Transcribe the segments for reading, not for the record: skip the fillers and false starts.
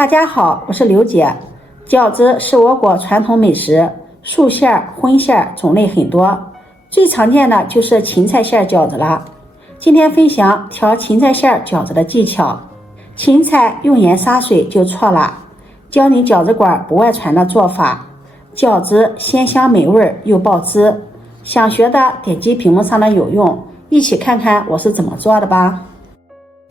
大家好，我是刘姐。饺子是我国传统美食，素馅、荤馅种类很多，最常见的就是芹菜馅饺子了。今天分享调芹菜馅饺子的技巧。芹菜用盐杀水就错了，教你饺子馆不外传的做法，饺子鲜香美味又爆汁。想学的点击屏幕上的有用，一起看看我是怎么做的吧。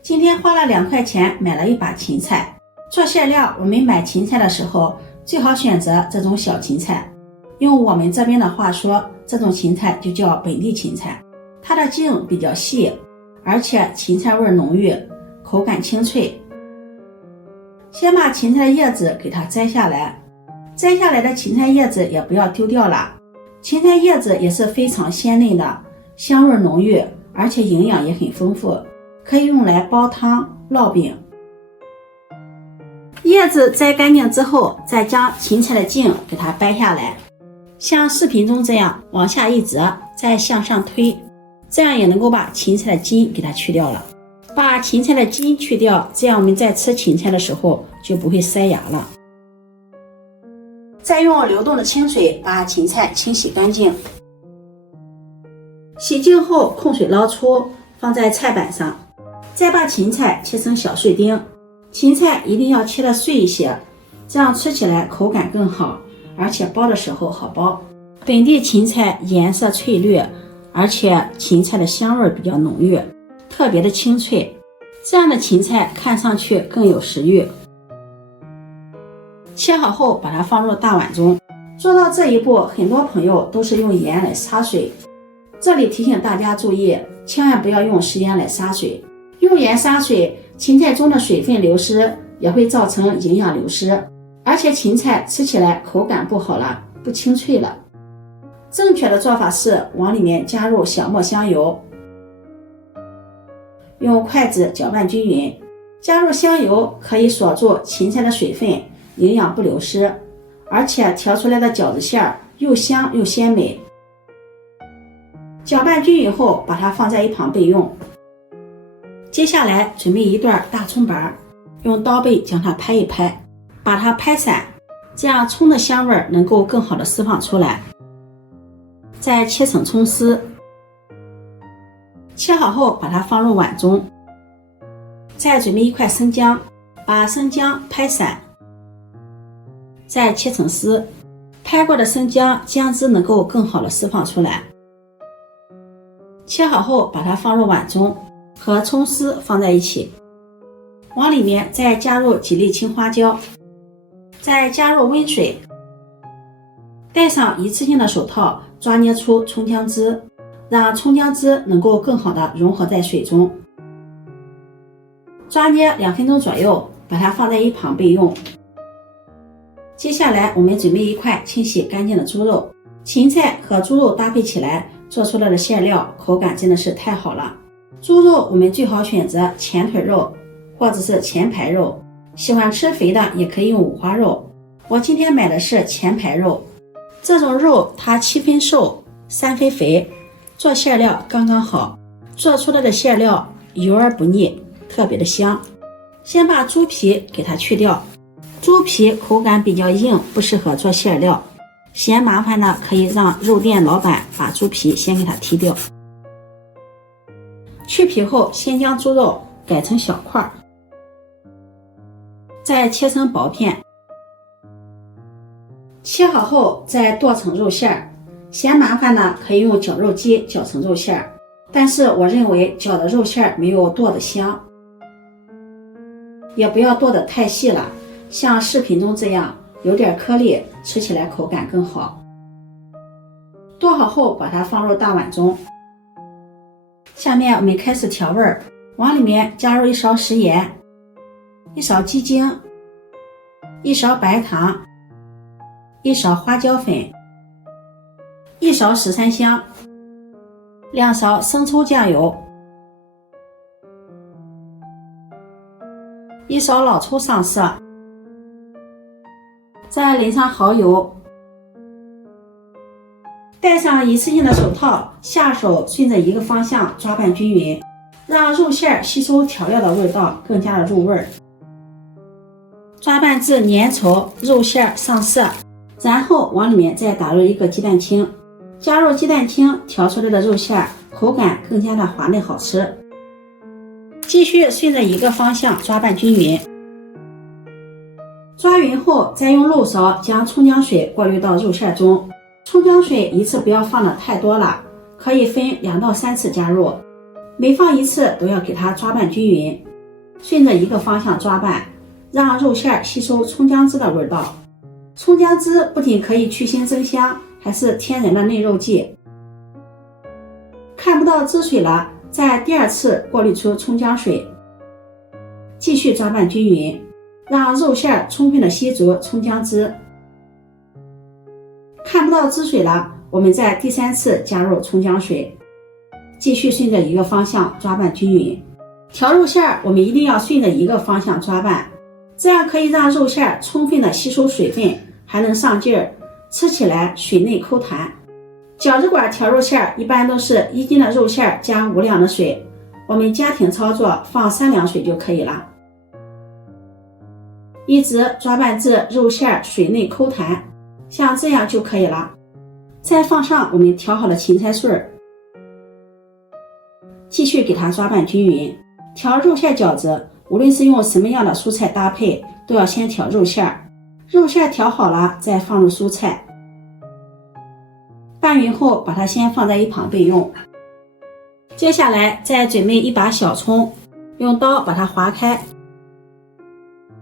今天花了2块钱买了一把芹菜。做馅料，我们买芹菜的时候最好选择这种小芹菜，用我们这边的话说，这种芹菜就叫本地芹菜。它的茎比较细，而且芹菜味浓郁，口感清脆。先把芹菜的叶子给它摘下来，摘下来的芹菜叶子也不要丢掉了。芹菜叶子也是非常鲜嫩的，香味浓郁，而且营养也很丰富，可以用来煲汤、烙饼。叶子摘干净之后，再将芹菜的茎给它掰下来，像视频中这样往下一折，再向上推，这样也能够把芹菜的筋给它去掉了。把芹菜的筋去掉，这样我们在吃芹菜的时候就不会塞牙了。再用流动的清水把芹菜清洗干净，洗净后控水捞出，放在菜板上，再把芹菜切成小碎丁。芹菜一定要切得碎一些，这样吃起来口感更好，而且包的时候好包。本地芹菜颜色翠绿，而且芹菜的香味比较浓郁，特别的清脆，这样的芹菜看上去更有食欲。切好后把它放入大碗中。做到这一步，很多朋友都是用盐来杀水，这里提醒大家注意，千万不要用食盐来杀水。用盐杀水，芹菜中的水分流失，也会造成营养流失，而且芹菜吃起来口感不好了，不清脆了。正确的做法是往里面加入小磨香油，用筷子搅拌均匀。加入香油可以锁住芹菜的水分，营养不流失，而且调出来的饺子馅又香又鲜美。搅拌均匀后，把它放在一旁备用。接下来准备一段大葱白，用刀背将它拍一拍，把它拍散，这样葱的香味能够更好的释放出来。再切成葱丝，切好后把它放入碗中。再准备一块生姜，把生姜拍散，再切成丝。拍过的生姜姜汁能够更好的释放出来。切好后把它放入碗中，和葱丝放在一起，往里面再加入几粒青花椒，再加入温水，戴上一次性的手套，抓捏出葱姜汁，让葱姜汁能够更好的融合在水中。抓捏2分钟左右，把它放在一旁备用。接下来我们准备一块清洗干净的猪肉，芹菜和猪肉搭配起来做出来的馅料口感真的是太好了。猪肉我们最好选择前腿肉或者是前排肉，喜欢吃肥的也可以用五花肉。我今天买的是前排肉，这种肉它7分瘦3分肥，做馅料刚刚好，做出来的馅料油而不腻，特别的香。先把猪皮给它去掉，猪皮口感比较硬，不适合做馅料，嫌麻烦的可以让肉店老板把猪皮先给它剔掉。去皮后，先将猪肉改成小块，再切成薄片。切好后再剁成肉馅，嫌麻烦的可以用绞肉机绞成肉馅，但是我认为绞的肉馅没有剁的香。也不要剁得太细了，像视频中这样有点颗粒，吃起来口感更好。剁好后把它放入大碗中。下面我们开始调味，往里面加入1勺食盐，1勺鸡精，1勺白糖，1勺花椒粉，1勺十三香，2勺生抽酱油，1勺老抽上色，再淋上蚝油，戴上一次性的手套，下手顺着一个方向抓拌均匀，让肉馅吸收调料的味道更加的入味。抓拌至粘稠，肉馅上色，然后往里面再打入一个鸡蛋清，加入鸡蛋清调出来的肉馅，口感更加的滑嫩好吃。继续顺着一个方向抓拌均匀，抓匀后再用漏勺将葱姜水过滤到肉馅中。葱姜水一次不要放的太多了，可以分2到3次加入，每放1次都要给它抓拌均匀，顺着一个方向抓拌，让肉馅吸收葱姜汁的味道。葱姜汁不仅可以去腥增香，还是天然的嫩肉剂。看不到汁水了，在第2次过滤出葱姜水，继续抓拌均匀，让肉馅充分的吸足葱姜汁。看不到汁水了，我们在第3次加入葱姜水，继续顺着一个方向抓拌均匀。调肉馅我们一定要顺着一个方向抓拌，这样可以让肉馅充分的吸收水分，还能上劲儿，吃起来水嫩口弹。饺子馆调肉馅一般都是1斤的肉馅加5两的水，我们家庭操作放3两水就可以了。一直抓拌至肉馅水嫩口弹，像这样就可以了。再放上我们调好的芹菜碎，继续给它抓拌均匀。调肉馅饺子，无论是用什么样的蔬菜搭配，都要先调肉馅，肉馅调好了再放入蔬菜，拌匀后把它先放在一旁备用。接下来再准备一把小葱，用刀把它划开，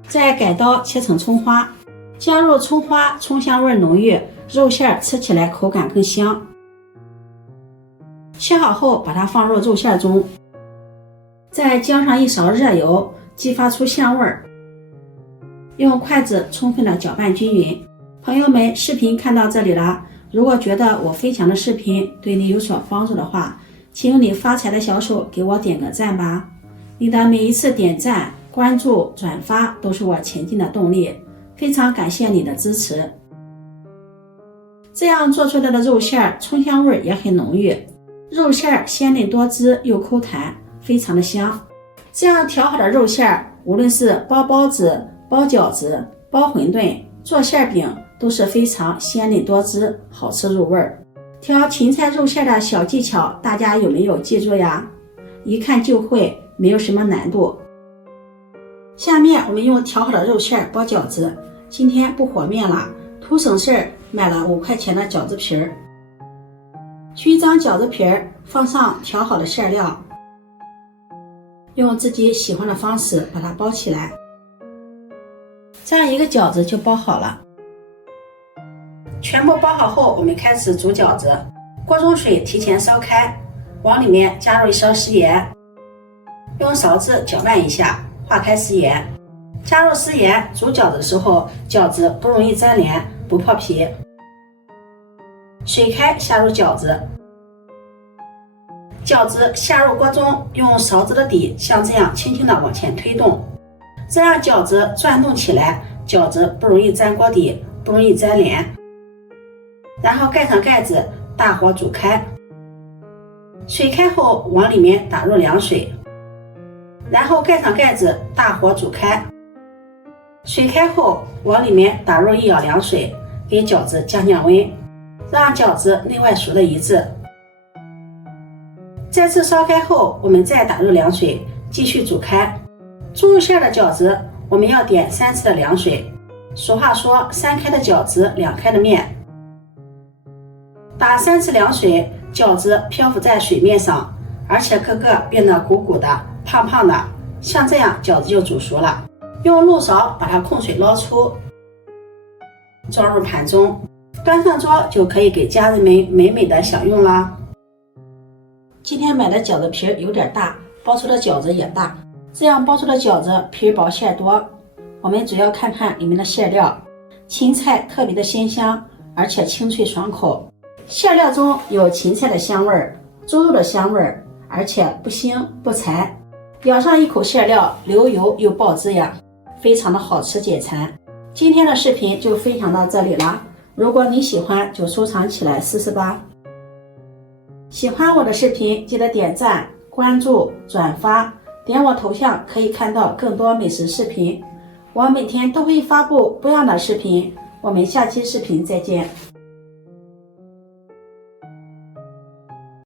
再改刀切成葱花，加入葱花，葱香味浓郁，肉馅吃起来口感更香。切好后把它放入肉馅中，再浇上1勺热油，激发出香味儿。用筷子充分的搅拌均匀。朋友们，视频看到这里了，如果觉得我分享的视频对你有所帮助的话，请用你发财的小手给我点个赞吧。你的每一次点赞、关注、转发都是我前进的动力，非常感谢你的支持。这样做出来的肉馅葱香味也很浓郁，肉馅鲜嫩多汁又口弹，非常的香。这样调好的肉馅，无论是包包子、包饺子、包馄饨、做馅饼，都是非常鲜嫩多汁，好吃入味。调芹菜肉馅的小技巧，大家有没有记住呀？一看就会，没有什么难度。下面我们用调好的肉馅包饺子，今天不和面了，图省事买了5块钱的饺子皮儿。取一张饺子皮儿，放上调好的馅料，用自己喜欢的方式把它包起来，这样一个饺子就包好了。全部包好后，我们开始煮饺子。锅中水提前烧开，往里面加入1勺食盐，用勺子搅拌一下，化开食盐。加入食盐，煮饺子的时候，饺子不容易粘连，不破皮。水开，下入饺子，饺子下入锅中，用勺子的底像这样轻轻的往前推动，这样饺子转动起来，饺子不容易粘锅底，不容易粘连。然后盖上盖子，大火煮开。水开后，往里面打入凉水，然后盖上盖子，大火煮开。水开后，往里面打入1舀凉水，给饺子降降温，让饺子内外熟的一致。再次烧开后，我们再打入凉水，继续煮开。猪肉馅的饺子，我们要点3次的凉水。俗话说，3开的饺子2开的面。打3次凉水，饺子漂浮在水面上，而且个个变得鼓鼓的、胖胖的，像这样饺子就煮熟了。用漏勺把它控水捞出，装入盘中，端上桌就可以给家人们美美的享用啦。今天买的饺子皮有点大，包出的饺子也大，这样包出的饺子皮薄馅多。我们主要看看里面的馅料，芹菜特别的鲜香，而且清脆爽口。馅料中有芹菜的香味儿，猪肉的香味儿，而且不腥不柴。咬上一口馅料，流油又爆汁呀，非常的好吃解馋。今天的视频就分享到这里了，如果你喜欢就收藏起来试试吧。喜欢我的视频记得点赞、关注、转发，点我头像可以看到更多美食视频。我每天都会发布不一样的视频，我们下期视频再见。